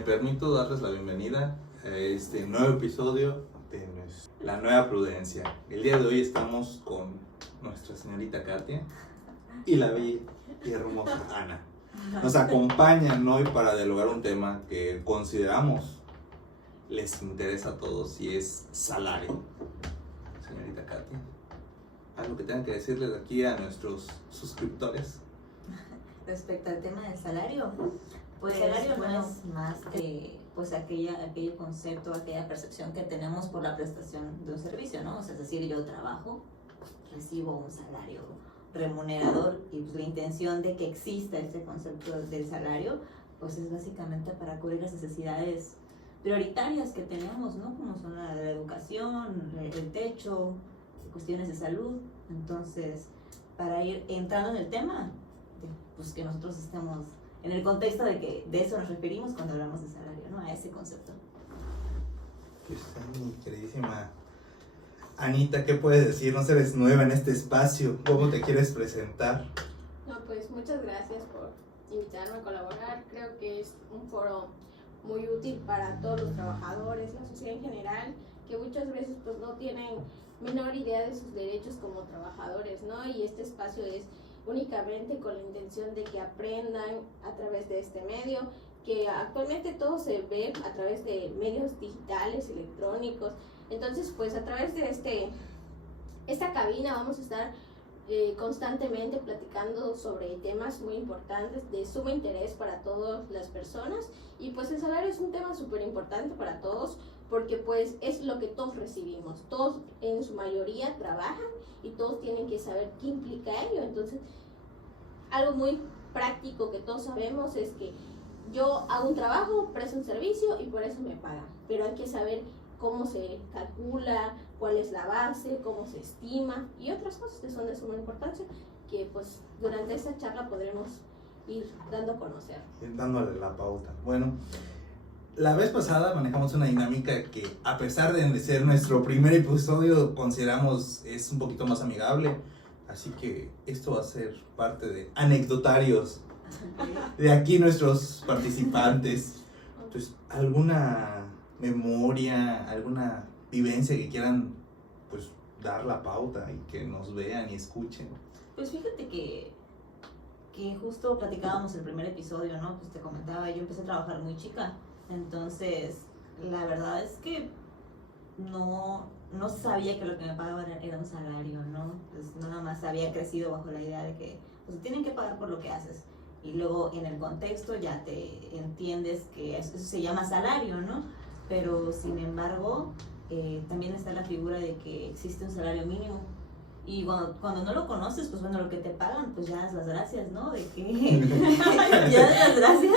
Me permito darles la bienvenida a este nuevo episodio de La Nueva Prudencia. El día de hoy estamos con nuestra señorita Katia y la bella y hermosa Ana. Nos acompañan hoy para dialogar un tema que consideramos les interesa a todos y es salario. Señorita Katia, algo que tengan que decirles aquí a nuestros suscriptores. Respecto al tema del salario, pues El salario bueno, no es más que pues aquel concepto, aquella percepción que tenemos por la prestación de un servicio, ¿no? O sea, es decir, yo trabajo, recibo un salario remunerador y pues la intención de que exista este concepto del salario, pues es básicamente para cubrir las necesidades prioritarias que tenemos, ¿no? Como son la de la educación, el techo, cuestiones de salud. Entonces, para ir entrando en el tema, pues que nosotros estemos en el contexto de que de eso nos referimos cuando hablamos de salario, ¿no? A ese concepto. Aquí está mi queridísima Anita, ¿qué puedes decir? No eres nueva en este espacio, ¿cómo te quieres presentar? No, pues muchas gracias por invitarme a colaborar. Creo que es un foro muy útil para todos los trabajadores, la sociedad en general, que muchas veces pues no tienen menor idea de sus derechos como trabajadores, ¿no? Y este espacio es únicamente con la intención de que aprendan a través de este medio, que actualmente todo se ve a través de medios digitales, electrónicos. Entonces, pues a través de esta cabina vamos a estar constantemente platicando sobre temas muy importantes, de sumo interés para todas las personas. Y pues el salario es un tema súper importante para todos, porque pues es lo que todos recibimos. Todos en su mayoría trabajan y todos tienen que saber qué implica ello. Entonces, algo muy práctico que todos sabemos es que yo hago un trabajo, presto un servicio y por eso me pagan. Pero hay que saber cómo se calcula, cuál es la base, cómo se estima y otras cosas que son de suma importancia, que pues durante esta charla podremos ir dando a conocer. Dándole la pauta. Bueno, la vez pasada manejamos una dinámica que, a pesar de ser nuestro primer episodio, consideramos es un poquito más amigable. Así que esto va a ser parte de anecdotarios de aquí nuestros participantes. Entonces, ¿alguna memoria, alguna vivencia que quieran pues dar la pauta y que nos vean y escuchen? Pues fíjate que justo platicábamos el primer episodio, ¿no? Pues te comentaba, yo empecé a trabajar muy chica, entonces la verdad es que no sabía que lo que me pagaban era un salario, ¿no? Pues nada más había crecido bajo la idea de que pues te tienen que pagar por lo que haces. Y luego en el contexto ya te entiendes que eso se llama salario, ¿no? Pero sin embargo, también está la figura de que existe un salario mínimo. Y cuando no lo conoces, pues bueno, lo que te pagan, pues ya das las gracias, ¿no? De que ya das las gracias.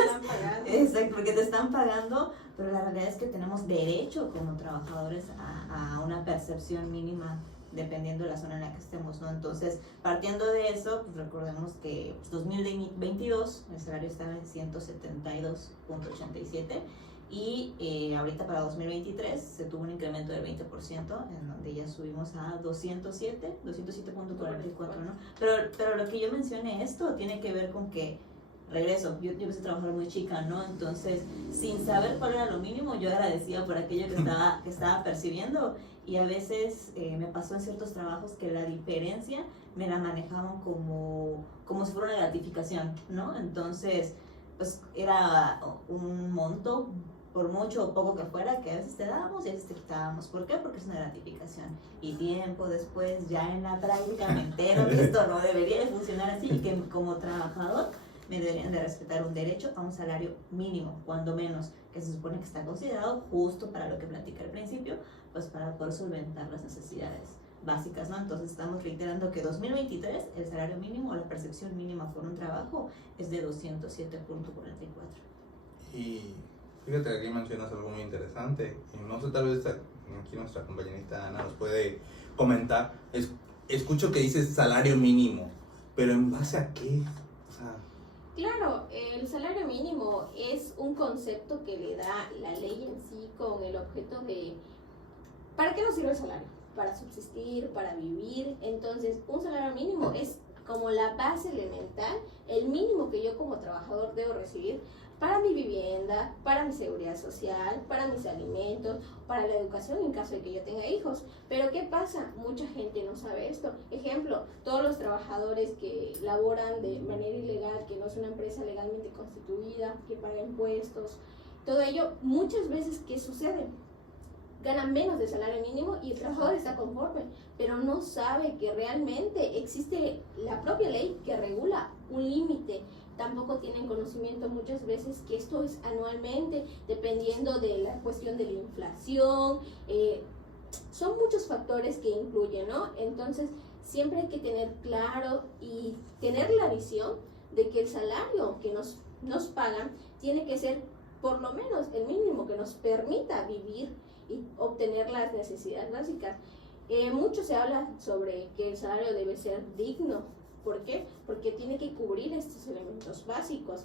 Exacto, porque te están pagando, pero la realidad es que tenemos derecho como trabajadores a una percepción mínima dependiendo de la zona en la que estemos, ¿no? Entonces, partiendo de eso, pues recordemos que 2022 el salario estaba en 172.87 y ahorita para 2023 se tuvo un incremento del 20%, en donde ya subimos a 207.44, ¿no? Pero lo que yo mencioné esto tiene que ver con que, regreso, yo empecé a trabajar muy chica, ¿no? Entonces, sin saber cuál era lo mínimo, yo agradecía por aquello que estaba percibiendo, y a veces me pasó en ciertos trabajos que la diferencia me la manejaban como si fuera una gratificación, ¿no? Entonces, pues era un monto, por mucho o poco que fuera, que a veces te dábamos y a veces te quitábamos. ¿Por qué? Porque es una gratificación. Y tiempo después, ya en la práctica, me entero que esto no debería de funcionar así, y que como trabajador me deberían de respetar un derecho a un salario mínimo, cuando menos, que se supone que está considerado justo para lo que platicé al principio, pues para poder solventar las necesidades básicas, ¿no? Entonces estamos reiterando que 2023 el salario mínimo o la percepción mínima por un trabajo es de 207.44. Y fíjate que aquí mencionas algo muy interesante, y no sé, tal vez aquí nuestra compañerita Ana nos puede comentar. Escucho que dices salario mínimo, pero ¿en base a qué? O sea, Claro, el salario mínimo es un concepto que le da la ley en sí con el objeto de ¿para qué nos sirve el salario? Para subsistir, para vivir. Entonces, un salario mínimo es como la base elemental, el mínimo que yo como trabajador debo recibir para mi vivienda, para mi seguridad social, para mis alimentos, para la educación en caso de que yo tenga hijos. Pero ¿qué pasa? Mucha gente no sabe esto. Ejemplo, todos los trabajadores que laboran de manera ilegal, que no es una empresa legalmente constituida, que paga impuestos, todo ello, muchas veces, ¿qué sucede? Ganan menos del salario mínimo y el trabajador está conforme, pero no sabe que realmente existe la propia ley que regula un límite. Tampoco tienen conocimiento muchas veces que esto es anualmente, dependiendo de la cuestión de la inflación. Son muchos factores que influyen, ¿no? Entonces, siempre hay que tener claro y tener la visión de que el salario que nos pagan tiene que ser por lo menos el mínimo que nos permita vivir y obtener las necesidades básicas. Mucho se habla sobre que el salario debe ser digno. ¿Por qué? Porque tiene que cubrir estos elementos básicos.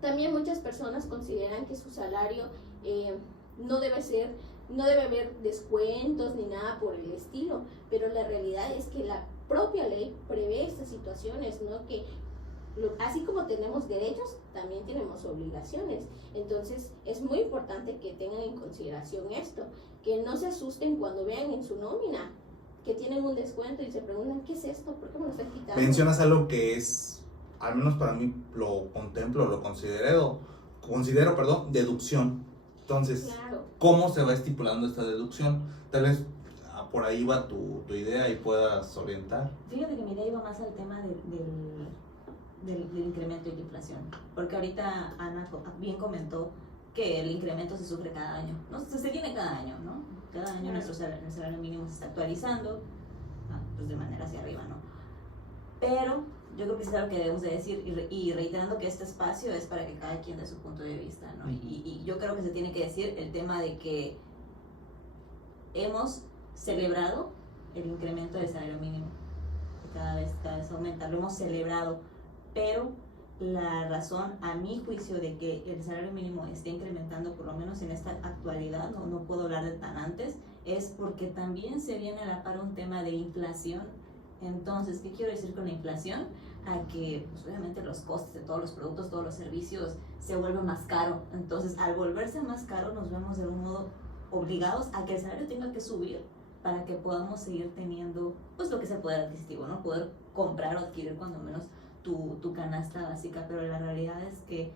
También muchas personas consideran que su salario no debe haber descuentos ni nada por el estilo, pero la realidad es que la propia ley prevé estas situaciones, ¿no? Que así como tenemos derechos, también tenemos obligaciones. Entonces es muy importante que tengan en consideración esto, que no se asusten cuando vean en su nómina que tienen un descuento y se preguntan, ¿qué es esto? ¿Por qué me lo están quitando? Mencionas algo que es, al menos para mí lo contemplo, lo considero, deducción. Entonces, claro. ¿cómo se va estipulando esta deducción? Tal vez por ahí va tu idea y puedas orientar. Fíjate que mi idea iba más al tema del incremento y la inflación, porque ahorita Ana bien comentó que el incremento se sufre cada año, ¿no? Se tiene cada año, ¿no? Cada año nuestro salario mínimo se está actualizando, pues de manera hacia arriba, ¿no? Pero yo creo que es algo que debemos de decir y reiterando que este espacio es para que cada quien dé su punto de vista, ¿no? Y yo creo que se tiene que decir el tema de que hemos celebrado el incremento del salario mínimo, que cada vez aumenta, lo hemos celebrado, pero la razón, a mi juicio, de que el salario mínimo esté incrementando, por lo menos en esta actualidad, no puedo hablar de tan antes, es porque también se viene a la par un tema de inflación. Entonces, ¿qué quiero decir con la inflación? A que, pues, obviamente, los costes de todos los productos, todos los servicios, se vuelven más caro. Entonces, al volverse más caro, nos vemos de algún modo obligados a que el salario tenga que subir para que podamos seguir teniendo, pues, lo que es el poder adquisitivo, ¿no? Poder comprar o adquirir cuando menos tu canasta básica. Pero la realidad es que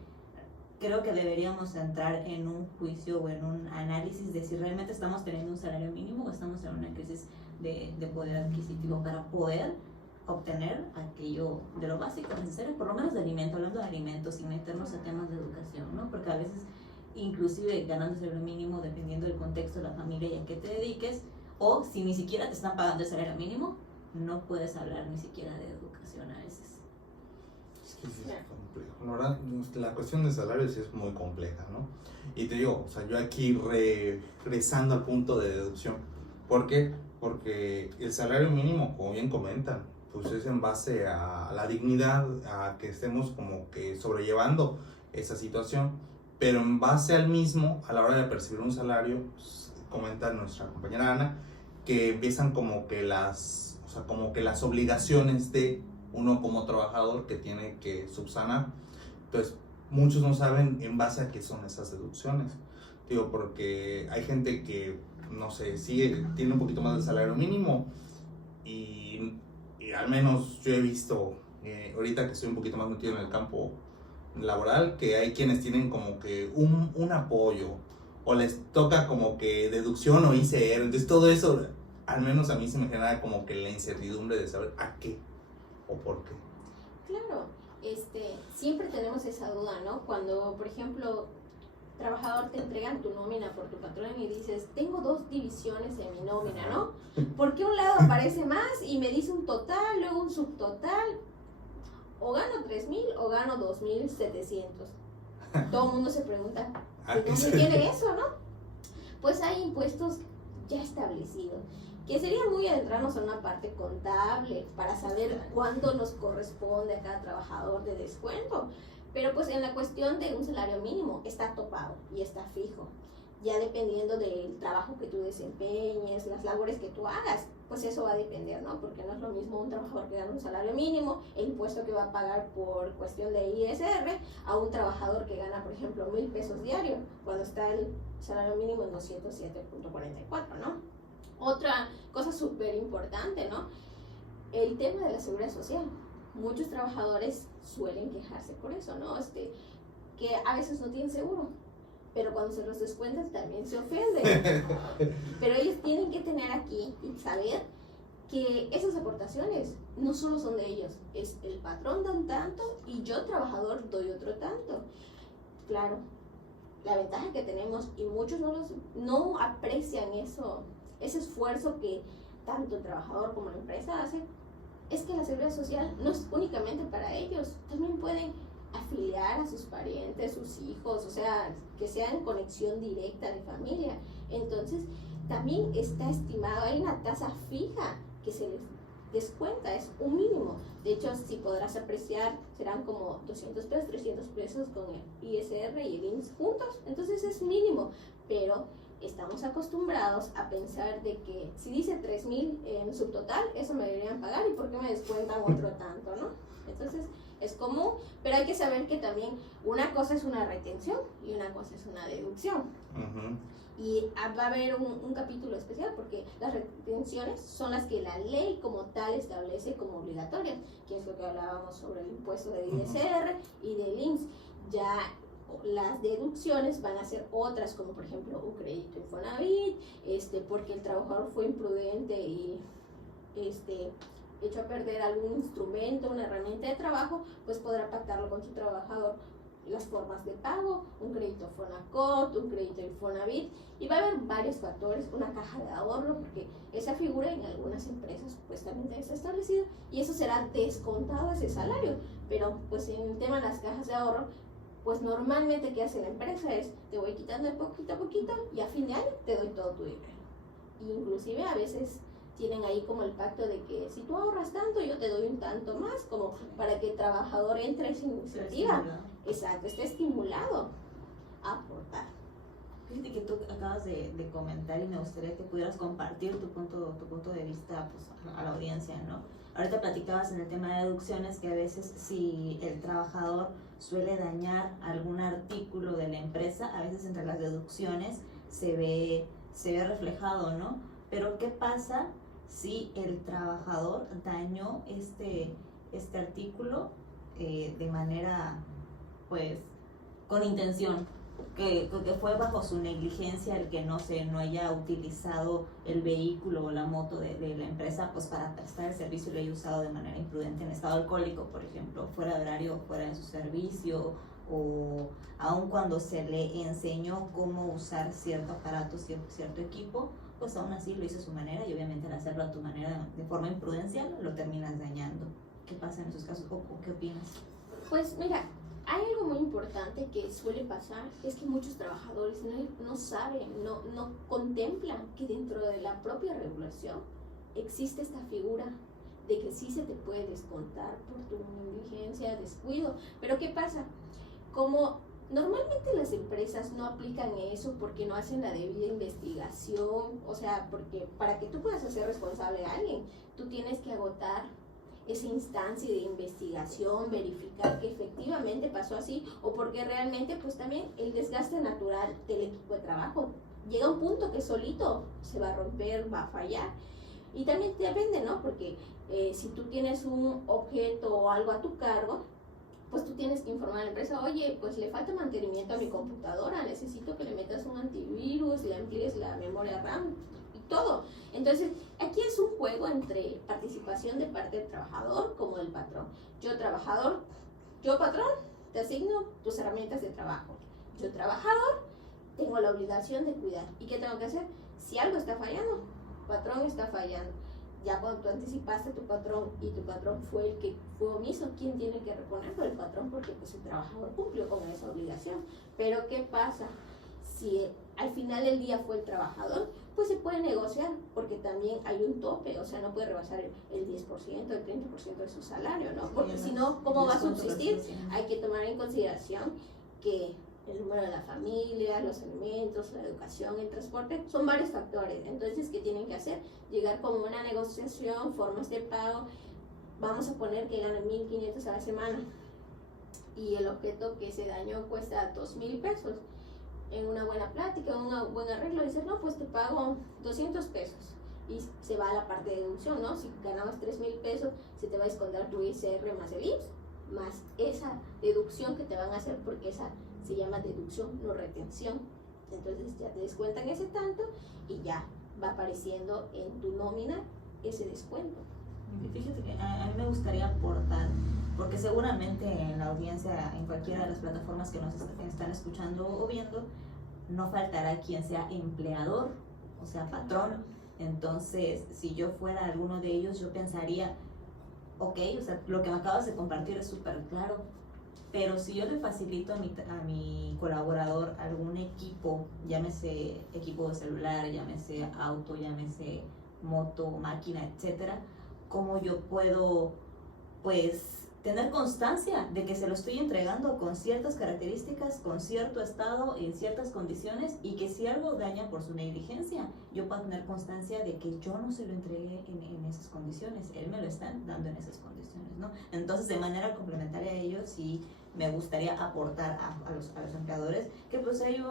creo que deberíamos entrar en un juicio o en un análisis de si realmente estamos teniendo un salario mínimo o estamos en una crisis de poder adquisitivo para poder obtener aquello de lo básico necesario, por lo menos de alimento, hablando de alimentos, sin meternos a temas de educación, ¿no? Porque a veces, inclusive ganando el salario mínimo, dependiendo del contexto de la familia y a qué te dediques, o si ni siquiera te están pagando el salario mínimo, no puedes hablar ni siquiera de educación a veces. Es que sí es complejo. La verdad, la cuestión de salarios es muy compleja, ¿no? Y te digo, o sea, yo aquí regresando al punto de deducción. ¿Por qué? Porque el salario mínimo, como bien comentan, pues es en base a la dignidad, a que estemos como que sobrellevando esa situación, pero en base al mismo, a la hora de percibir un salario, pues, comenta nuestra compañera Ana, que empiezan como que las obligaciones de uno como trabajador que tiene que subsanar. Entonces, muchos no saben en base a qué son esas deducciones. Digo, porque hay gente que, no sé, sí tiene un poquito más del salario mínimo y al menos yo he visto, ahorita que estoy un poquito más metido en el campo laboral, que hay quienes tienen como que un apoyo o les toca como que deducción o ICR. Entonces, todo eso, al menos a mí se me genera como que la incertidumbre de saber a qué o por qué. Claro, siempre tenemos esa duda, ¿no? Cuando, por ejemplo, trabajador, te entregan tu nómina por tu patrón y dices, tengo 2 divisiones en mi nómina, ¿no? ¿Por qué un lado aparece más y me dice un total, luego un subtotal? O gano 3,000 o gano 2,700. Todo el mundo se pregunta, ¿de dónde viene eso, no? Pues hay impuestos ya establecidos, que sería muy adentrarnos a una parte contable para saber cuánto nos corresponde a cada trabajador de descuento. Pero pues en la cuestión de un salario mínimo está topado y está fijo. ya dependiendo del trabajo que tú desempeñes, las labores que tú hagas, pues eso va a depender, ¿no? Porque no es lo mismo un trabajador que gana un salario mínimo, el impuesto que va a pagar por cuestión de ISR, a un trabajador que gana, por ejemplo, 1,000 pesos diarios, cuando está el salario mínimo en 207.44, ¿no? Otra cosa súper importante, ¿no? El tema de la seguridad social. Muchos trabajadores suelen quejarse por eso, ¿no? Que a veces no tienen seguro, pero cuando se los descuentan también se ofenden. Pero ellos tienen que tener aquí y saber que esas aportaciones no solo son de ellos, es el patrón da un tanto y yo trabajador doy otro tanto. Claro, la ventaja que tenemos y muchos no aprecian eso, ese esfuerzo que tanto el trabajador como la empresa hacen, es que la seguridad social no es únicamente para ellos, también pueden afiliar a sus parientes, sus hijos, o sea, que sean conexión directa de familia. Entonces, también está estimado, hay una tasa fija que se les descuenta, es un mínimo. De hecho, si podrás apreciar, serán como 200 pesos, 300 pesos con el ISR y el INSS juntos, entonces es mínimo, pero estamos acostumbrados a pensar de que si dice 3,000 en subtotal, eso me deberían pagar y por qué me descuentan otro tanto, ¿no? Entonces es común, pero hay que saber que también una cosa es una retención y una cosa es una deducción. Y va a haber un capítulo especial porque las retenciones son las que la ley como tal establece como obligatorias, que es lo que hablábamos sobre el impuesto de ISR y del INSS. Ya las deducciones van a ser otras, como por ejemplo un crédito Infonavit, porque el trabajador fue imprudente y echó a perder algún instrumento, una herramienta de trabajo, pues podrá pactarlo con su trabajador. Las formas de pago, un crédito Fonacot, un crédito Infonavit, y va a haber varios factores, una caja de ahorro, porque esa figura en algunas empresas pues también está establecida y eso será descontado ese salario, pero pues en el tema de las cajas de ahorro, pues normalmente ¿qué hace la empresa? Es te voy quitando de poquito a poquito y a fin de año te doy todo tu dinero. Y inclusive a veces tienen ahí como el pacto de que si tú ahorras tanto, yo te doy un tanto más, como para que el trabajador entre a esa iniciativa. Exacto, esté estimulado a aportar. Fíjate que tú acabas de comentar y me gustaría que pudieras compartir tu punto de vista pues, a la audiencia, ¿no? Ahorita platicabas en el tema de deducciones que a veces si el trabajador suele dañar algún artículo de la empresa, a veces entre las deducciones se ve reflejado, ¿no? Pero ¿qué pasa si el trabajador dañó este artículo de manera, pues, con intención? Que fue bajo su negligencia el que no haya utilizado el vehículo o la moto de la empresa pues para prestar el servicio y lo haya usado de manera imprudente en estado alcohólico, por ejemplo, fuera de horario, fuera de su servicio, o aun cuando se le enseñó cómo usar cierto aparato, cierto equipo, pues aún así lo hizo a su manera y obviamente al hacerlo a tu manera de forma imprudencial lo terminas dañando. ¿Qué pasa en esos casos o qué opinas? Pues mira, hay algo muy importante que suele pasar, es que muchos trabajadores no saben, no contemplan que dentro de la propia regulación existe esta figura de que sí se te puede descontar por tu negligencia, descuido. Pero ¿qué pasa? Como normalmente las empresas no aplican eso porque no hacen la debida investigación, o sea, porque para que tú puedas hacer responsable a alguien, tú tienes que agotar esa instancia de investigación, verificar que efectivamente pasó así o porque realmente pues también el desgaste natural del equipo de trabajo llega a un punto que solito se va a romper, va a fallar. Y también depende, ¿no? Porque si tú tienes un objeto o algo a tu cargo, pues tú tienes que informar a la empresa, oye, pues le falta mantenimiento a mi computadora, necesito que le metas un antivirus, le amplíes la memoria RAM y todo. Entonces, aquí es un juego entre participación de parte del trabajador como del patrón. Yo trabajador, yo patrón, te asigno tus herramientas de trabajo. Yo trabajador, tengo la obligación de cuidar. ¿Y qué tengo que hacer? Si algo está fallando, patrón está fallando. Ya cuando tú anticipaste a tu patrón y tu patrón fue el que fue omiso, ¿quién tiene que reponerlo? El patrón, porque pues el trabajador cumplió con esa obligación. Pero ¿qué pasa? Si al final del día fue el trabajador, pues se puede negociar, porque también hay un tope, o sea, no puede rebasar el 10%, el 30% de su salario, ¿no? Porque si no, ¿cómo va a subsistir? Hay que tomar en consideración que el número de la familia, los alimentos, la educación, el transporte, son varios factores. Entonces, ¿qué tienen que hacer? Llegar con una negociación, formas de pago. Vamos a poner que ganan 1.500 a la semana y el objeto que se dañó cuesta 2.000 pesos. En una buena plática, en un buen arreglo, dices, no, pues te pago 200 pesos. Y se va a la parte de deducción, ¿no? Si ganabas 3.000 pesos, se te va a descontar tu ISR más el IMSS, más esa deducción que te van a hacer, porque esa se llama deducción, no retención. Entonces ya te descuentan ese tanto y ya va apareciendo en tu nómina ese descuento. Fíjate que a mí me gustaría aportar, porque seguramente en la audiencia, en cualquiera de las plataformas que nos están escuchando o viendo, no faltará quien sea empleador, o sea, patrón. Entonces, si yo fuera alguno de ellos, yo pensaría, ok, o sea, lo que me acabas de compartir es súper claro, pero si yo le facilito a mi colaborador algún equipo, llámese equipo de celular, llámese auto, llámese moto, máquina, etcétera, ¿cómo yo puedo, pues, tener constancia de que se lo estoy entregando con ciertas características, con cierto estado, en ciertas condiciones, y que si algo daña por su negligencia, yo puedo tener constancia de que yo no se lo entregué en esas condiciones, él me lo está dando en esas condiciones, ¿no? Entonces, de manera complementaria a ellos, sí me gustaría aportar a los empleadores que pues hay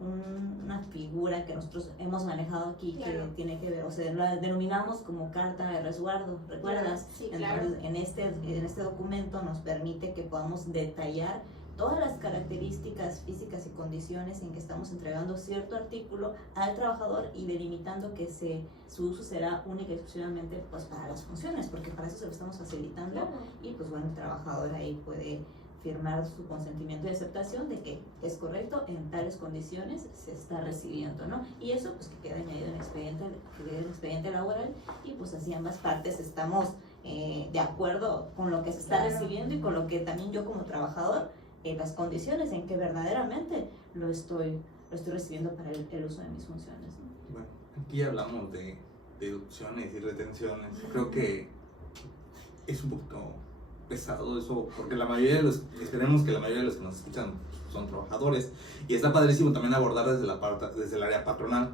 una figura que nosotros hemos manejado aquí, claro, que tiene que ver, o sea, la denominamos como carta de resguardo, ¿recuerdas? Sí, claro. Entonces, en este documento nos permite que podamos detallar todas las características físicas y condiciones en que estamos entregando cierto artículo al trabajador y delimitando que su uso será única y exclusivamente pues para las funciones, porque para eso se lo estamos facilitando, claro. Y pues bueno, el trabajador ahí puede firmar su consentimiento y aceptación de que es correcto, en tales condiciones se está recibiendo, ¿no? Y eso pues que queda añadido en el expediente laboral, y pues así ambas partes estamos de acuerdo con lo que se está, claro, recibiendo, y con lo que también yo como trabajador, las condiciones en que verdaderamente lo estoy recibiendo para el uso de mis funciones, ¿no? Bueno, aquí hablamos de deducciones y retenciones. Creo que es un poquito pesado eso, porque esperemos que la mayoría de los que nos escuchan son trabajadores, y está padrísimo también abordar desde el área patronal,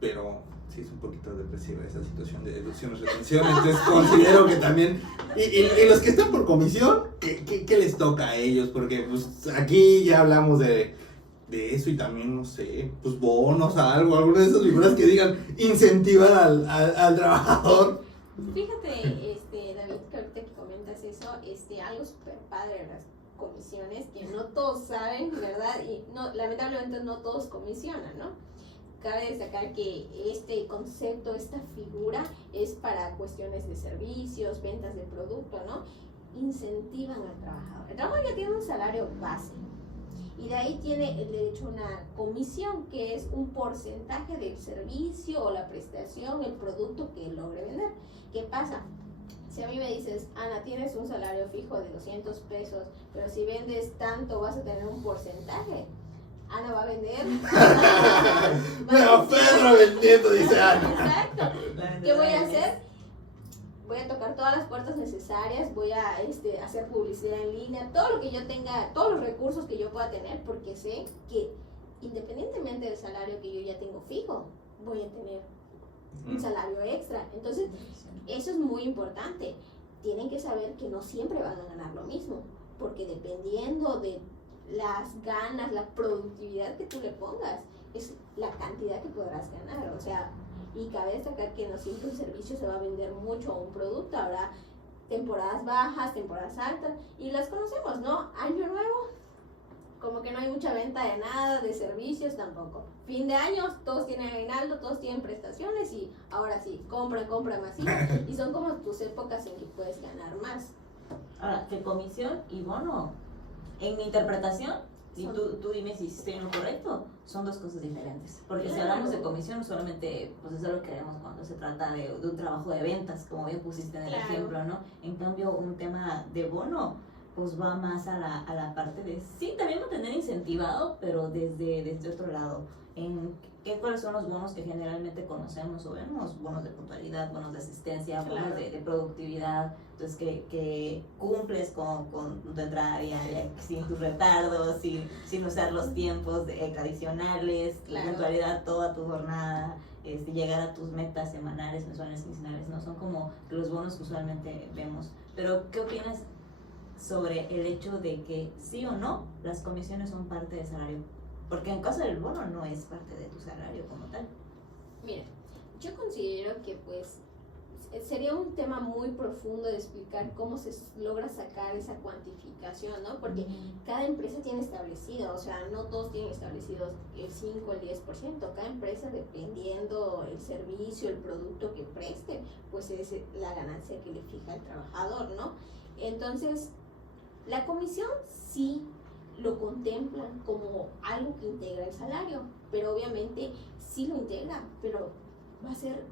pero sí es un poquito depresiva esa situación de deducciones, retenciones. Entonces considero que también, y los que están por comisión, ¿qué les toca a ellos? Porque pues aquí ya hablamos de eso, y también, no sé, pues bonos, alguna de esas figuras que digan incentivar al trabajador. Fíjate, David, que ahorita que comentas eso, algo súper padre de las comisiones, que no todos saben, ¿verdad? Y no, lamentablemente no todos comisionan, ¿no? Cabe destacar que este concepto, esta figura, es para cuestiones de servicios, ventas de producto, ¿no? Incentivan al trabajador. El trabajador ya tiene un salario base, y de ahí tiene el derecho a una comisión, que es un porcentaje del servicio o la prestación, el producto que él logre vender. ¿Qué pasa? Si a mí me dices, Ana, tienes un salario fijo de 200 pesos, pero si vendes tanto vas a tener un porcentaje, Ana va a vender. Me aferro vendiendo, dice Ana. Exacto. ¿Qué voy a hacer? Voy a tocar todas las puertas necesarias, voy a hacer publicidad en línea, todo lo que yo tenga, todos los recursos que yo pueda tener, porque sé que independientemente del salario que yo ya tengo fijo, voy a tener un salario extra. Entonces, eso es muy importante. Tienen que saber que no siempre van a ganar lo mismo, porque dependiendo de las ganas, la productividad que tú le pongas, es la cantidad que podrás ganar. O sea, y cabe destacar que no siempre un servicio se va a vender mucho a un producto. Habrá temporadas bajas, temporadas altas, y las conocemos, ¿no? Año nuevo, como que no hay mucha venta de nada, de servicios tampoco. Fin de año, todos tienen aguinaldo, todos tienen prestaciones, y ahora sí, compra más, y son como tus épocas en que puedes ganar más. Ahora, que comisión y bono, en mi interpretación, y tú dime si estoy en lo correcto, son dos cosas diferentes. Porque si hablamos de comisión, solamente pues eso es lo que vemos cuando se trata de un trabajo de ventas, como bien pusiste en el ejemplo, ¿no? En cambio, un tema de bono, pues va más a la parte de, sí, también mantener incentivado, pero desde otro lado. ¿Cuáles son los bonos que generalmente conocemos o vemos? Bonos de puntualidad, bonos de asistencia, bonos Claro. de productividad. Entonces, que cumples con tu entrada diaria, sin tus retardos, sin usar los tiempos adicionales, Claro. la puntualidad toda tu jornada, llegar a tus metas semanales, mensuales, quincenales, ¿no? Son como los bonos que usualmente vemos. Pero, ¿qué opinas sobre el hecho de que sí o no las comisiones son parte del salario? Porque en caso del bono no es parte de tu salario como tal. Mira, yo considero que pues sería un tema muy profundo de explicar cómo se logra sacar esa cuantificación, ¿no? Porque cada empresa tiene establecido, o sea, no todos tienen establecidos el 5 o el 10%, cada empresa dependiendo el servicio, el producto que preste, pues es la ganancia que le fija el trabajador, ¿no? Entonces, la comisión sí lo contemplan como algo que integra el salario, pero obviamente sí lo integra, pero va a ser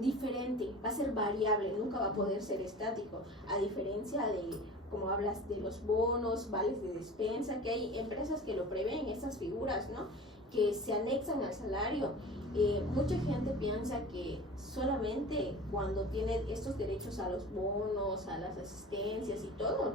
diferente, va a ser variable, nunca va a poder ser estático, a diferencia de, como hablas de los bonos, vales de despensa, que hay empresas que lo prevén, esas figuras, ¿no? Que se anexan al salario. Mucha gente piensa que solamente cuando tiene estos derechos a los bonos, a las asistencias y todo,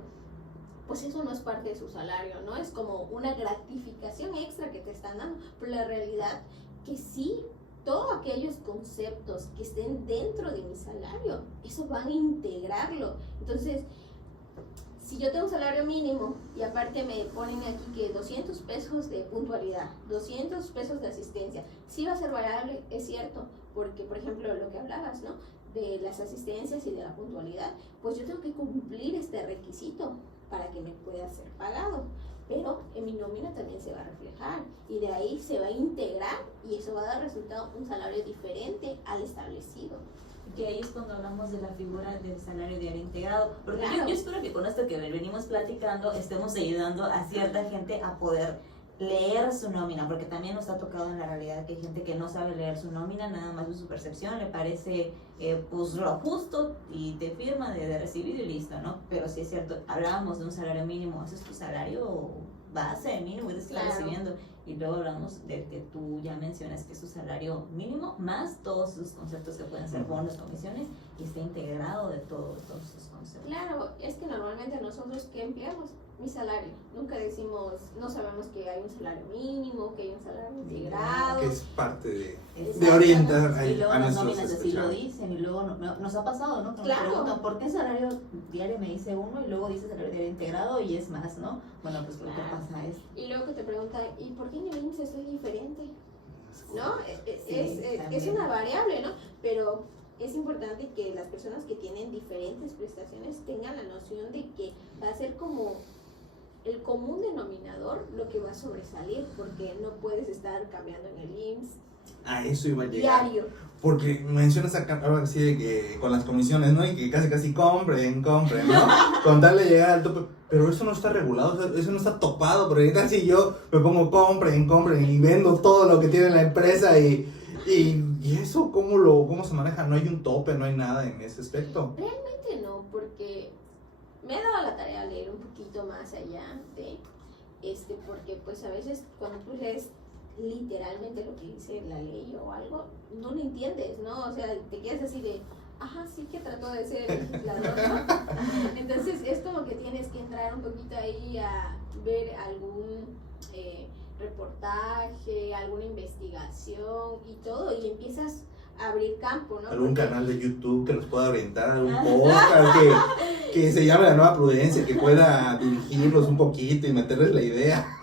pues eso no es parte de su salario, ¿no? Es como una gratificación extra que te están dando, pero la realidad que sí, todos aquellos conceptos que estén dentro de mi salario, eso van a integrarlo. Entonces, si yo tengo un salario mínimo y aparte me ponen aquí que 200 pesos de puntualidad, 200 pesos de asistencia, sí va a ser variable, es cierto, porque por ejemplo lo que hablabas, ¿no? De las asistencias y de la puntualidad, pues yo tengo que cumplir este requisito para que me pueda ser pagado, pero en mi nómina también se va a reflejar y de ahí se va a integrar y eso va a dar resultado un salario diferente al establecido. Que ahí es cuando hablamos de la figura del salario diario integrado, porque Claro. yo espero que con esto que venimos platicando estemos ayudando a cierta gente a poder leer su nómina, porque también nos ha tocado en la realidad que hay gente que no sabe leer su nómina, nada más de su percepción, le parece pues lo justo y te firma de recibido y listo, ¿no? Pero sí es cierto, hablábamos de un salario mínimo, ese es tu salario base mínimo que te estás Claro. recibiendo, y luego hablamos del que tú ya mencionas que es tu salario mínimo, más todos esos conceptos que pueden ser bonos, comisiones, y está integrado de todos esos conceptos. Claro, es que normalmente nosotros ¿qué empleamos? Mi salario. Nunca decimos, no sabemos que hay un salario mínimo, que hay un salario integrado. Que es parte de Exacto. orientar Y luego a las nuestros nóminas así lo especiales. dicen, y luego nos ha pasado, ¿no? Que nos Claro. preguntan, ¿por qué salario diario me dice uno y luego dice salario diario integrado y es más, ¿no? Bueno, pues lo que Claro. pasa es... Y luego que te preguntan, ¿y por qué en el IMSS estoy diferente? ¿No? Sí, Es también. una variable, ¿no? Pero es importante que las personas que tienen diferentes prestaciones tengan la noción de que va a ser como el común denominador lo que va a sobresalir, porque no puedes estar cambiando en el IMSS A eso iba a llegar. diario. Porque mencionas acá, ahora sí, de que con las comisiones, ¿no? Y que casi compren, ¿no? Con tal de llegar al tope. Pero eso no está regulado, o sea, eso no está topado. Porque ahorita si yo me pongo compren y vendo todo lo que tiene la empresa y eso, ¿cómo se maneja? No hay un tope, no hay nada en ese aspecto. Realmente no, porque me he dado la tarea de leer un poquito más allá de porque pues a veces cuando tú lees literalmente lo que dice la ley o algo, no lo entiendes, ¿no? O sea, te quedas así de, ajá, sí que trató de ser el legislador, ¿no? Entonces es como que tienes que entrar un poquito ahí a ver algún reportaje, alguna investigación y todo, y empiezas a abrir campo, ¿no? Algún Porque- canal de YouTube que los pueda orientar, algún podcast que se llame La Nueva Prudencia, que pueda dirigirlos un poquito y meterles la idea.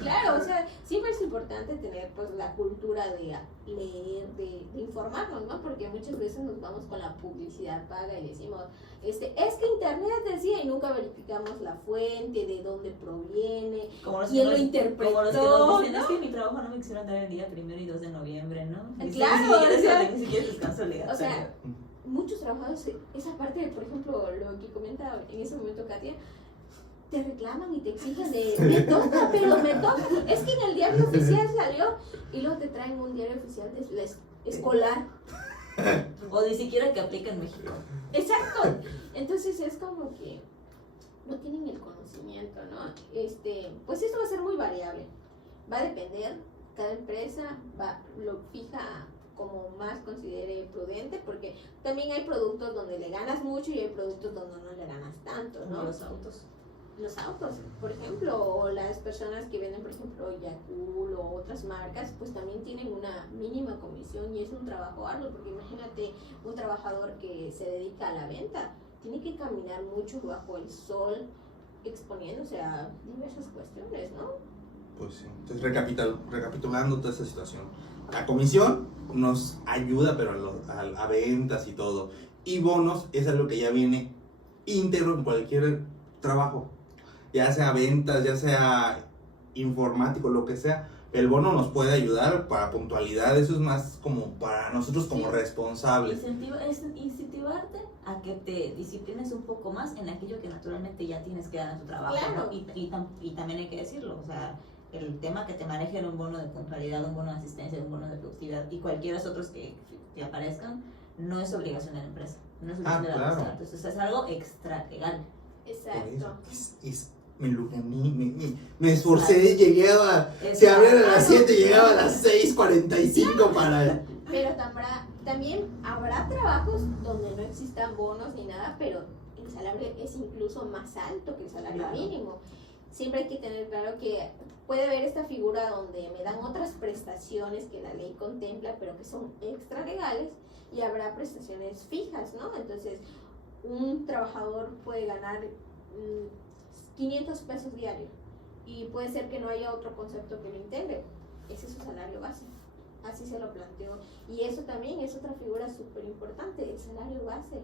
Claro, o sea, siempre es importante tener pues la cultura de leer, de informarnos, ¿no? Porque muchas veces nos vamos con la publicidad paga y decimos, es que internet decía y nunca verificamos la fuente, de dónde proviene, Como los quién que lo nos- interpretó, como los que nos dicen, ¿no? es que mi trabajo no me quisieron dar el día 1 y 2 de noviembre, ¿no? Ni Claro, siquiera, o sea, ni siquiera descanso legal. o sea, muchos trabajadores, esa parte de, por ejemplo, lo que comenta en ese momento Katia, te reclaman y te exigen de, me toca, pero me toca. Es que en el diario oficial salió y luego te traen un diario oficial de la escolar. o ni siquiera que aplica en México. Exacto. Entonces es como que no tienen el conocimiento, ¿no? Pues esto va a ser muy variable, va a depender, cada empresa lo fija como más considere prudente, porque también hay productos donde le ganas mucho y hay productos donde no le ganas tanto, ¿no? Como los autos, Por ejemplo, o las personas que venden, por ejemplo, Yakult o otras marcas, pues también tienen una mínima comisión y es un trabajo arduo, porque imagínate un trabajador que se dedica a la venta, tiene que caminar mucho bajo el sol, exponiéndose a diversas cuestiones, ¿no? Pues sí. Entonces, recapitulando toda esta situación, la comisión nos ayuda, pero a ventas y todo. Y bonos es algo que ya viene íntegro en cualquier trabajo, ya sea ventas, ya sea informático, lo que sea. El bono nos puede ayudar para puntualidad, eso es más como para nosotros como responsables. Es incentivarte a que te disciplines un poco más en aquello que naturalmente ya tienes que dar en tu trabajo, Claro. ¿no? Y también hay que decirlo, o sea, el tema que te manejen un bono de puntualidad, un bono de asistencia, un bono de productividad y cualquiera otros que aparezcan, no es obligación de la empresa, no es obligación de la claro. empresa, entonces es algo extra legal. Por Exacto. eso, me esforcé, llegué se abrían a las Exacto. 7, llegaba a las 6:45 para... Pero también habrá trabajos donde no existan bonos ni nada, pero el salario es incluso más alto que el salario Claro. mínimo. Siempre hay que tener claro que puede haber esta figura donde me dan otras prestaciones que la ley contempla, pero que son extra legales, y habrá prestaciones fijas, ¿no? Entonces, un trabajador puede ganar 500 pesos diarios y puede ser que no haya otro concepto que lo integre. Ese es su salario base. Así se lo planteó. Y eso también es otra figura súper importante, el salario base.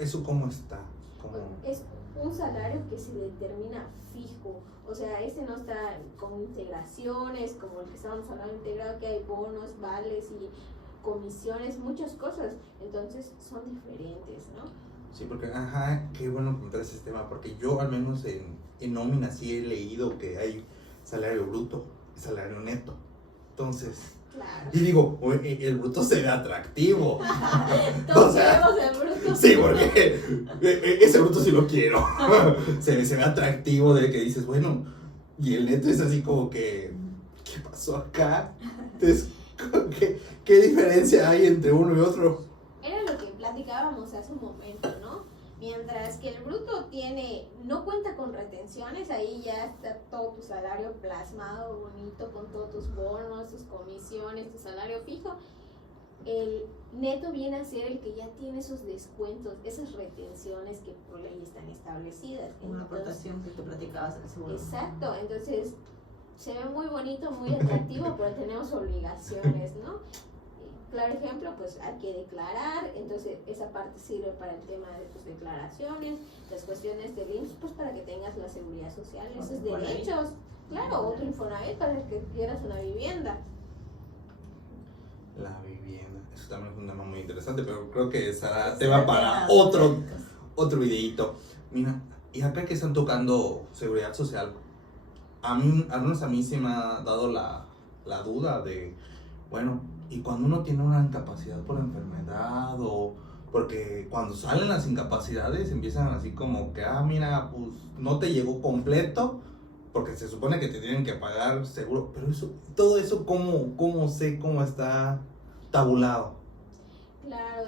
¿Eso cómo está? ¿Cómo? Es un salario que se determina fijo. O sea, no está con integraciones, como el que estábamos hablando integrado, que hay bonos, vales y comisiones, muchas cosas. Entonces son diferentes, ¿no? Sí, porque, qué bueno que ese tema, porque yo al menos en nómina sí he leído que hay salario bruto y salario neto. Entonces, Claro. y digo, el bruto se ve atractivo. Todos O sea, queremos el bruto. Sí, porque ese bruto sí lo quiero. Se ve atractivo de que dices, bueno, y el neto es así como que, ¿qué pasó acá? Entonces, ¿qué diferencia hay entre uno y otro? Era lo que platicábamos hace un momento, ¿no? Mientras que el bruto no cuenta con retenciones, ahí ya está todo tu salario plasmado, bonito, con todos tus bonos, tus comisiones, tu salario fijo. El neto viene a ser el que ya tiene esos descuentos, esas retenciones que por ley están establecidas. Una Entonces, aportación que tú platicabas en el seguro. exacto, entonces se ve muy bonito, muy atractivo, pero tenemos obligaciones, ¿no? Claro ejemplo, pues hay que declarar, entonces esa parte sirve para el tema de tus declaraciones, las cuestiones del IMSS, pues para que tengas la seguridad social, esos Infonavit. derechos, claro, otro Infonavit para que quieras una vivienda. La vivienda, eso también es un tema muy interesante, pero creo que será Es tema el para tema. otro videito. Mira, y acá que están tocando seguridad social, al menos a mí se me ha dado la duda de, bueno, y cuando uno tiene una incapacidad por enfermedad o porque cuando salen las incapacidades empiezan así como que, mira, pues no te llegó completo porque se supone que te tienen que pagar seguro, pero todo eso cómo sé cómo está tabulado. Claro,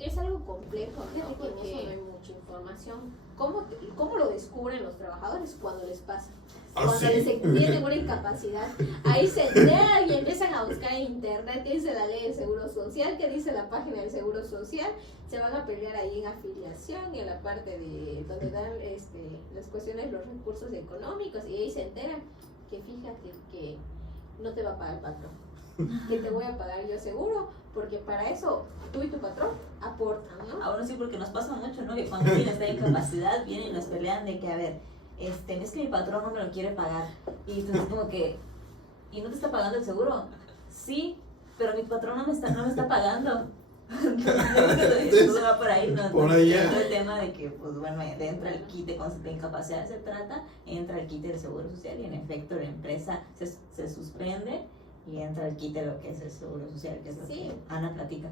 es algo complejo, ¿no? Porque en eso no hay mucha información. ¿Cómo lo descubren los trabajadores cuando les pasa? Cuando Sí. les tienen una incapacidad, ahí se enteran y empiezan a buscar en internet qué dice la ley del Seguro Social, qué dice la página del Seguro Social, se van a pelear ahí en afiliación y en la parte de donde dan las cuestiones, los recursos económicos, y ahí se enteran que fíjate que no te va a pagar el patrón, que te voy a pagar yo seguro, porque para eso tú y tu patrón aportan, ¿no? Ahora sí, porque nos pasa mucho, ¿no? Que cuando alguien está en incapacidad, vienen y nos pelean de que, a ver, es que mi patrón no me lo quiere pagar. Y entonces como que, ¿y no te está pagando el seguro? Sí, pero mi patrón no me está pagando. Entonces va por ahí, ¿no? Por allá. Entra el tema de que, pues bueno, entra el quite, cuando de incapacidad se trata, entra el quite del seguro social y en efecto la empresa se suspende y entra el quite de lo que es el seguro social, que es lo Sí. que Ana platica.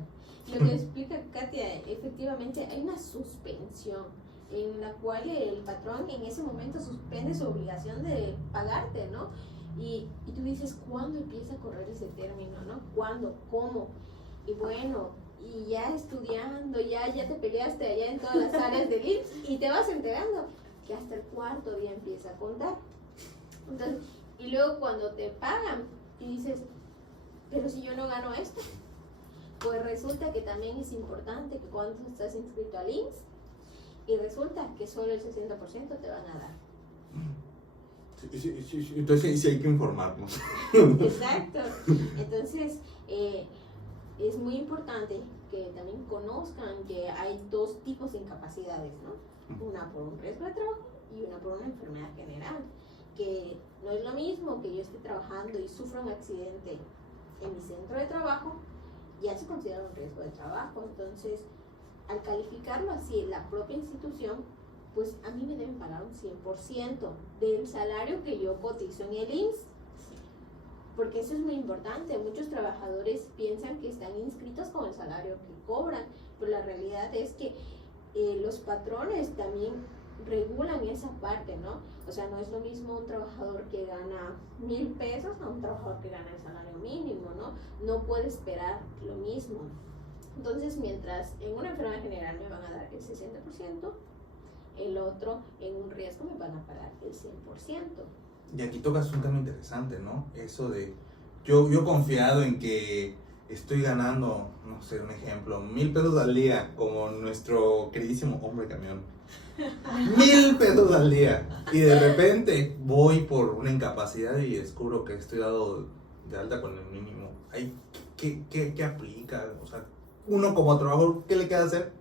Lo que explica Katia, efectivamente hay una suspensión. en la cual el patrón en ese momento suspende su obligación de pagarte, ¿no? Y tú dices, ¿cuándo empieza a correr ese término, no? ¿Cuándo? ¿Cómo? Y bueno, y ya estudiando, ya te peleaste allá en todas las áreas del IMSS y te vas enterando que hasta el cuarto día empieza a contar. Entonces, y luego cuando te pagan y dices, pero si yo no gano esto, pues resulta que también es importante que cuando estás inscrito al IMSS y resulta que solo el 60% te van a dar. Sí, entonces sí hay que informarnos. Exacto. Entonces, es muy importante que también conozcan que hay dos tipos de incapacidades, ¿no? Una por un riesgo de trabajo y una por una enfermedad general. Que no es lo mismo que yo esté trabajando y sufra un accidente en mi centro de trabajo, ya se considera un riesgo de trabajo. Entonces, al calificarlo así en la propia institución, pues a mí me deben pagar un 100% del salario que yo cotizo en el IMSS. Porque eso es muy importante. Muchos trabajadores piensan que están inscritos con el salario que cobran, pero la realidad es que los patrones también regulan esa parte, ¿no? O sea, no es lo mismo un trabajador que gana 1,000 pesos a un trabajador que gana el salario mínimo, ¿no? No puede esperar lo mismo. Entonces, mientras en una enfermedad general me van a dar el 60%, el otro en un riesgo me van a pagar el 100%. Y aquí tocas un tema interesante, ¿no? Eso de, yo confiado en que estoy ganando, no sé, un ejemplo, 1,000 pesos al día, como nuestro queridísimo hombre camión. 1,000 pesos al día. Y de repente voy por una incapacidad y descubro que estoy dado de alta con el mínimo. Ay, ¿qué aplica? O sea, uno como trabajador, ¿qué le queda hacer?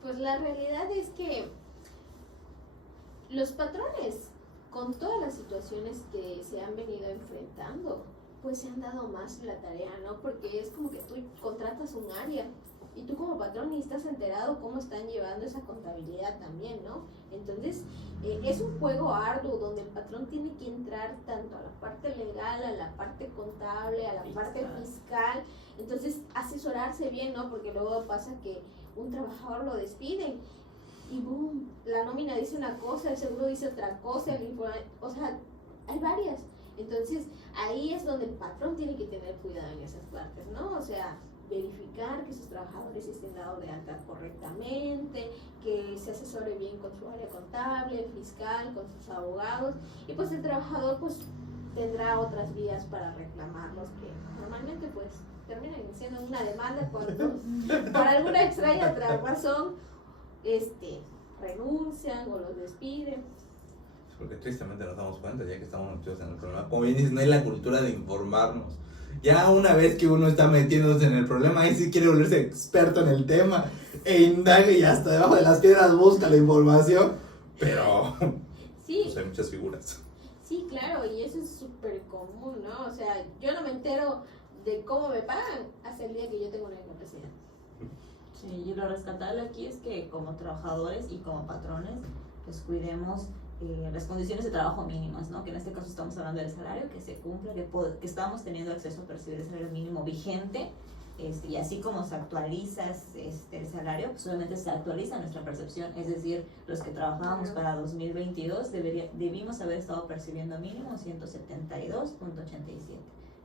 Pues la realidad es que los patrones, con todas las situaciones que se han venido enfrentando, pues se han dado más la tarea, ¿no? Porque es como que tú contratas un área y tú como patrón ni estás enterado cómo están llevando esa contabilidad también, ¿no? Entonces, es un juego arduo donde el patrón tiene que entrar tanto a la parte legal, a la parte contable, a la parte fiscal. Entonces, asesorarse bien, ¿no? Porque luego pasa que un trabajador lo despiden y boom, la nómina dice una cosa, el seguro dice otra cosa, o sea, hay varias. Entonces, ahí es donde el patrón tiene que tener cuidado en esas partes, ¿no? O sea, verificar que sus trabajadores estén dados de alta correctamente, que se asesore bien con su área contable, fiscal, con sus abogados, y pues el trabajador pues tendrá otras vías para reclamarlos que normalmente pues terminan siendo una demanda cuando por alguna extraña razón renuncian o los despiden. Porque tristemente nos damos cuenta ya que estamos metidos en el problema. Como bien dices, no hay la cultura de informarnos. Ya una vez que uno está metiéndose en el problema, ahí sí quiere volverse experto en el tema e indaga y hasta debajo de las piedras busca la información. Pero sí, pues hay muchas figuras. Sí, claro, y eso es súper común, ¿no? O sea, yo no me entero de cómo me pagan hasta el día que yo tengo una incapacidad. Sí, y lo rescatable aquí es que como trabajadores y como patrones, pues cuidemos las condiciones de trabajo mínimas, ¿no? Que en este caso estamos hablando del salario, que se cumpla, que estamos teniendo acceso a percibir el salario mínimo vigente, y así como se actualiza el salario, pues obviamente se actualiza nuestra percepción, es decir, los que trabajábamos para 2022 debimos haber estado percibiendo mínimo 172.87.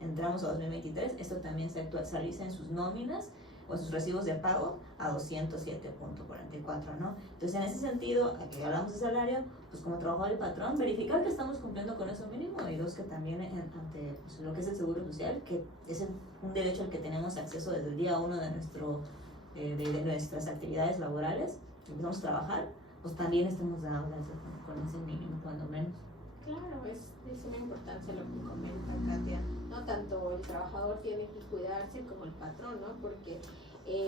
Entramos a 2023, esto también se actualiza en sus nóminas o sus recibos de pago a 207.44, ¿no? Entonces, en ese sentido, aquí hablamos de salario, pues como trabajador y patrón, verificar que estamos cumpliendo con eso mínimo, y dos, que también ante pues, lo que es el seguro social, que es un derecho al que tenemos acceso desde el día 1 de de nuestras actividades laborales, que empezamos a trabajar, pues también estemos dados con ese mínimo, cuando menos. Claro, es de suma importancia lo que comenta Katia, ¿no? Tanto el trabajador tiene que cuidarse como el patrón, ¿no? Porque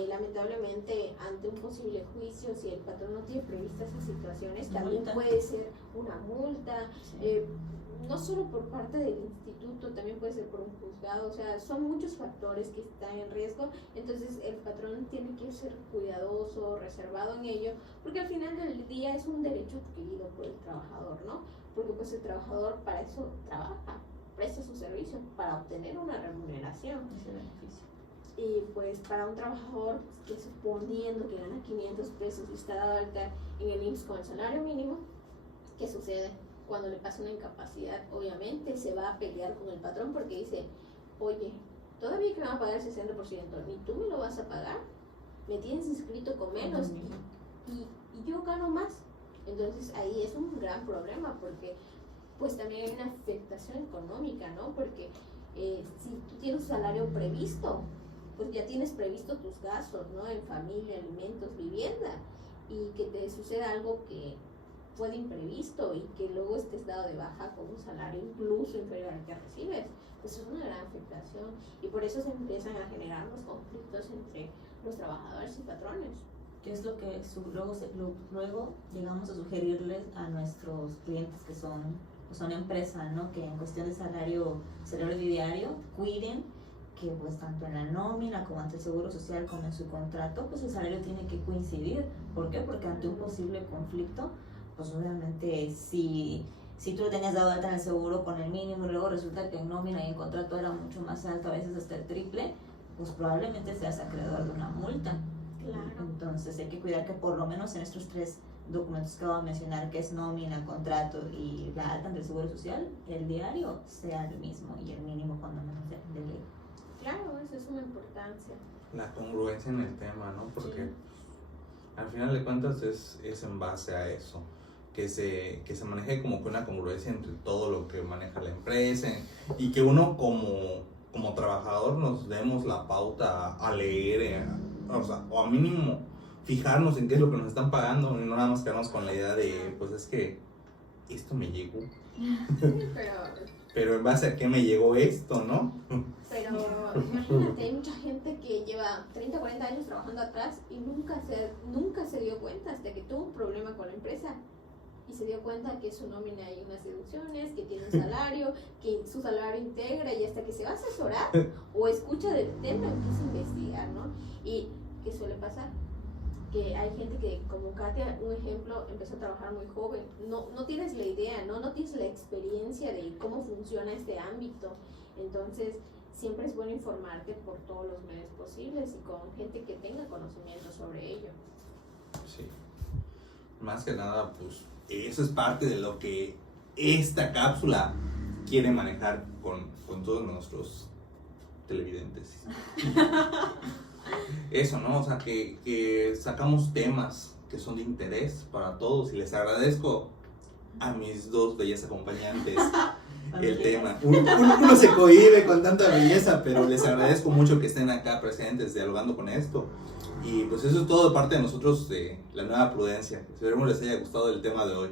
lamentablemente ante un posible juicio, si el patrón no tiene previstas esas situaciones, también puede ser una multa, sí. No solo por parte del instituto, también puede ser por un juzgado, o sea, son muchos factores que están en riesgo. Entonces el patrón tiene que ser cuidadoso, reservado en ello, porque al final del día es un derecho adquirido por el trabajador, ¿no? Porque pues el trabajador para eso trabaja, presta su servicio, para obtener una remuneración. Ese beneficio. Y pues para un trabajador que suponiendo que gana 500 pesos y está dado alta en el IMSS con el salario mínimo, ¿qué sucede? Cuando le pasa una incapacidad, obviamente se va a pelear con el patrón porque dice, oye, todavía que me va a pagar el 60%, ni tú me lo vas a pagar, me tienes inscrito con menos y yo gano más. Entonces ahí es un gran problema porque pues también hay una afectación económica, ¿no? Porque si tú tienes un salario previsto, pues ya tienes previsto tus gastos, ¿no? En familia, alimentos, vivienda, y que te suceda algo que fue de imprevisto y que luego estés dado de baja con un salario incluso inferior al que recibes, pues es una gran afectación y por eso se empiezan a generar los conflictos entre los trabajadores y patrones. ¿Qué es lo que luego llegamos a sugerirles a nuestros clientes que son empresas, ¿no? Que en cuestión de salario diario cuiden que pues tanto en la nómina como ante el seguro social como en su contrato pues el salario tiene que coincidir. ¿Por qué? Porque ante un posible conflicto pues obviamente si tú lo tenías dado de alta en el seguro con el mínimo y luego resulta que en nómina y en contrato era mucho más alto, a veces hasta el triple, pues probablemente seas acreedor de una multa. Claro. Entonces hay que cuidar que por lo menos en estos 3 documentos que acabo de mencionar, que es nómina, contrato y la alta del seguro social, el diario sea el mismo y el mínimo cuando menos de ley. Claro, eso es una importancia. La congruencia en el tema, ¿no? Porque Sí. al final de cuentas es en base a eso, que se maneje como que una congruencia entre todo lo que maneja la empresa y que uno como trabajador nos demos la pauta a leer, o a mínimo fijarnos en qué es lo que nos están pagando y no nada más quedarnos con la idea de, pues es que esto me llegó, pero en base a qué me llegó esto, ¿no? Pero imagínate, hay mucha gente que lleva 30, 40 años trabajando atrás y nunca se dio cuenta hasta que tuvo un problema con la empresa y se dio cuenta que su nómina hay unas deducciones, que tiene un salario, que su salario integra y hasta que se va a asesorar o escucha del tema empieza a investigar, ¿no? Y ¿qué suele pasar? Que hay gente que, como Katia, un ejemplo, empezó a trabajar muy joven. No tienes la idea, no tienes la experiencia de cómo funciona este ámbito. Entonces, siempre es bueno informarte por todos los medios posibles y con gente que tenga conocimiento sobre ello. Sí. Más que nada, pues eso es parte de lo que esta cápsula quiere manejar con todos nuestros televidentes. Eso, ¿no? O sea, que sacamos temas que son de interés para todos y les agradezco a mis 2 bellas acompañantes el tema. Uno se cohíbe con tanta belleza, pero les agradezco mucho que estén acá presentes, dialogando con esto. Y pues eso es todo de parte de nosotros de La Nueva Prudencia. Esperemos les haya gustado el tema de hoy.